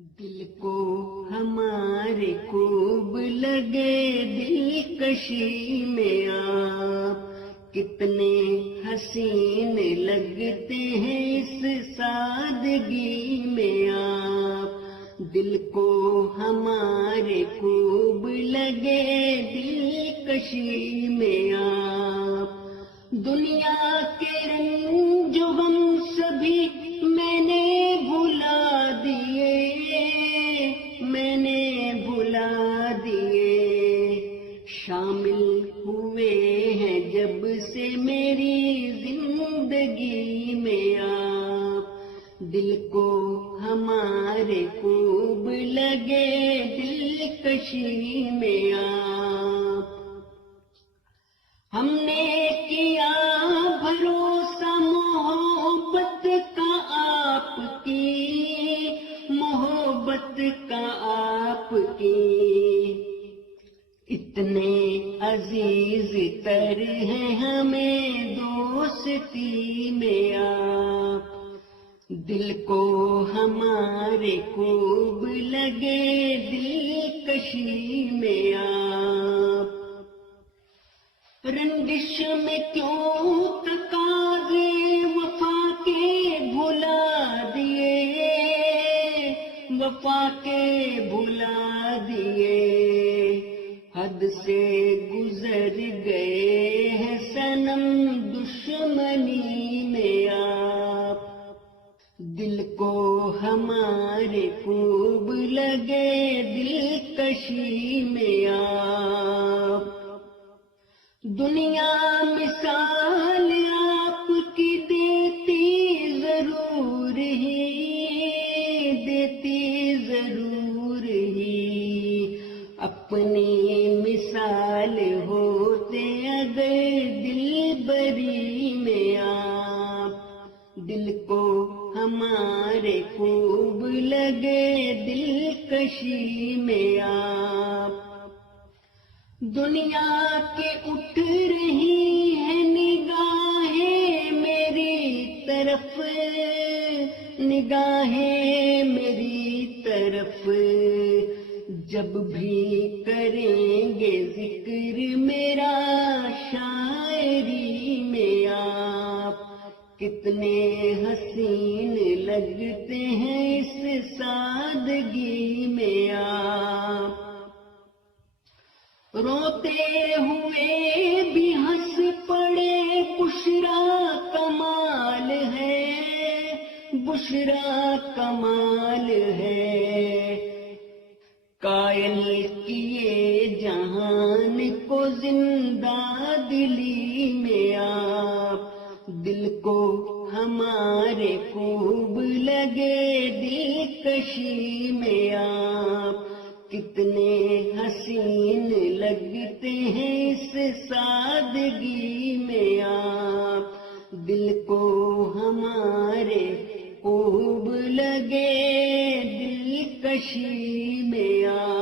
دل کو ہمارے خوب لگے دلکشی میں آپ، کتنے حسین لگتے ہیں اس سادگی میں آپ۔ دل کو ہمارے خوب لگے دلکشی میں آپ، دنیا کے رنگ جو غم سبھی میں نے بھلا دیے، میں نے بھلا دیے، شامل ہوئے ہیں جب سے میری زندگی میں آپ۔ دل کو ہمارے خوب لگے دلکشی میں آپ۔ ہم نے کیا بھروسہ محبت کا آپ کی، محبت کا آپ کی، اتنے عزیز تر ہیں ہمیں دوستی میں آپ۔ دل کو ہمارے خوب لگے دلکشی میں آپ۔ رنجش میں کیوں تقاضے وفا کے بھلا دیے، وفا کے بھلا دیے، حد سے گزر گئے ہیں صنم دشمنی میں آپ۔ دل کو ہمارے خوب لگے دلکشی میں آپ۔ دنیا مثال آپ کی دیتی ضرور ہی، دیتی ضرور ہی، اپنی مثال ہوتے اگر دل بری میں آپ۔ دل کو ہمارے خوب لگے دلکشی میں آپ۔ دنیا کے اٹھ رہی ہیں نگاہیں میری طرف، نگاہیں میری طرف، جب بھی کریں گے ذکر میرا شاعری میں آپ۔ کتنے حسین لگتے ہیں اس سادگی میں آپ۔ روتے ہوئے بھی ہنس پڑے بشرا کمال ہے، بشرا کمال ہے، قائل کیے جہان کو زندہ دلی میں آپ۔ دل کو ہمارے خوب لگے دلکشی میں آپ، کتنے حسین لگتے ہیں اس سادگی میں آپ۔ دل کو ہمارے خوب لگے دلکشی میں آپ۔